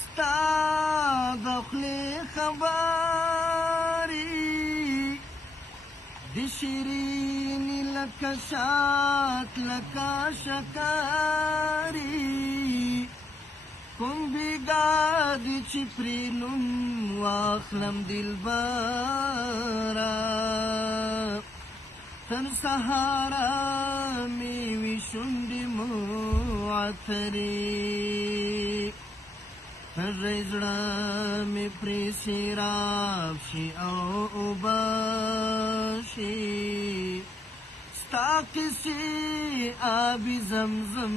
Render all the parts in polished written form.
ستا د خولې خبرې د شیرینې لکه شات لکه شکرې کوم بیګا دي چې پرې نوم واخلم دلبره تر سهاره مې وي شونډې مو عطرې هغې زړه مې پرې سیراب شي او اوبه شي ستا قصې آبي زمزم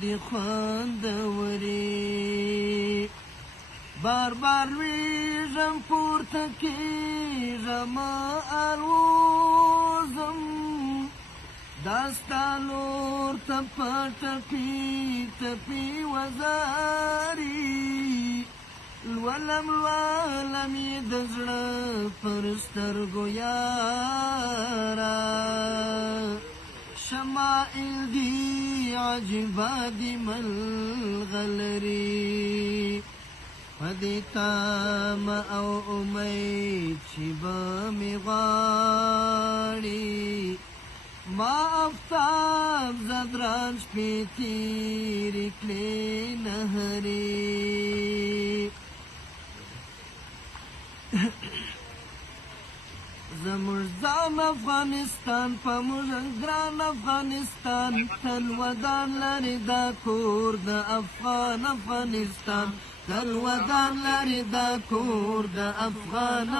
دي خوندورې بار بار لویږم پورته کېږم الوزم دا ستا لور ته په ټپي ټپي وزاري لولم لولم یې د زړه پر سترګو یاره شمائل دي عجبه دي ملغلري پدې تمه او امید چې به مې غواړي ما آفتاب زدران شپې تېرې کړې نهرې زموږ ځان افغانستان په موږ ګران افغانستان تل ودان لري دا کور د افغانستان تل ودان لري دا کور د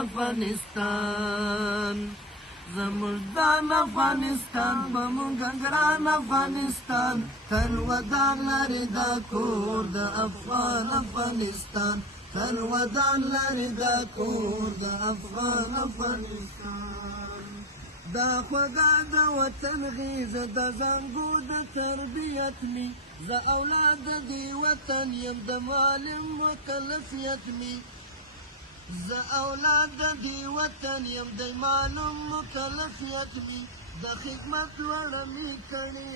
افغانستان زموږ ځان افغانستان په موږ ګران افغانستان تل ودان لري دا کور د افغانستان تل ودان لري دا کور د افغانستان دا خوږه د وطن غیزه د زانګو د تربیت می زه اولاد د دې وطن یم د معلم مکلفیت می زه اولاد د دې وطن یم د معلوم مکلفیت می د خدمت لوړه می کړې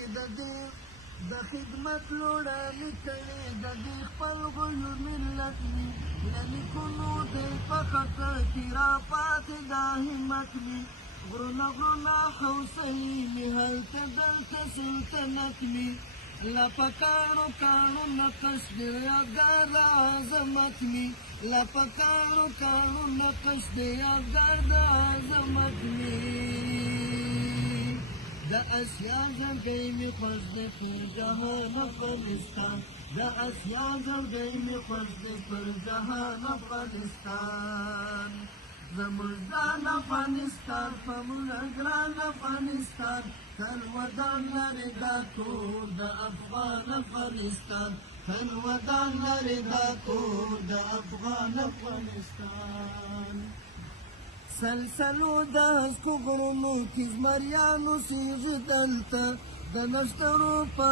د خدمت لوړه می کړې د دې خپل غیور ملت می له نیکونو دی په خطر کې راپاتې دا همت می غرونه غرونه حوصلې مې هلته دلته سلطنت مې لا په کاڼو کاڼو نقش د یادګار د عظمت مې لا په کاڼو کاڼو نقش د یادګار د عظمت مې د اسیا زړګی مې خوښ دی پر جهان افغانستان د اسیا زړګی مې خوښ دی پر جهان افغانستان زموږ ځان افغانستان په موږ ګران افغانستان تل ودان لري دا کور د افغانستان تل ودان لري دا کور د افغانستان سلسلو د هسکو غرونو کې زمریانو سیږي دلته د نښترو په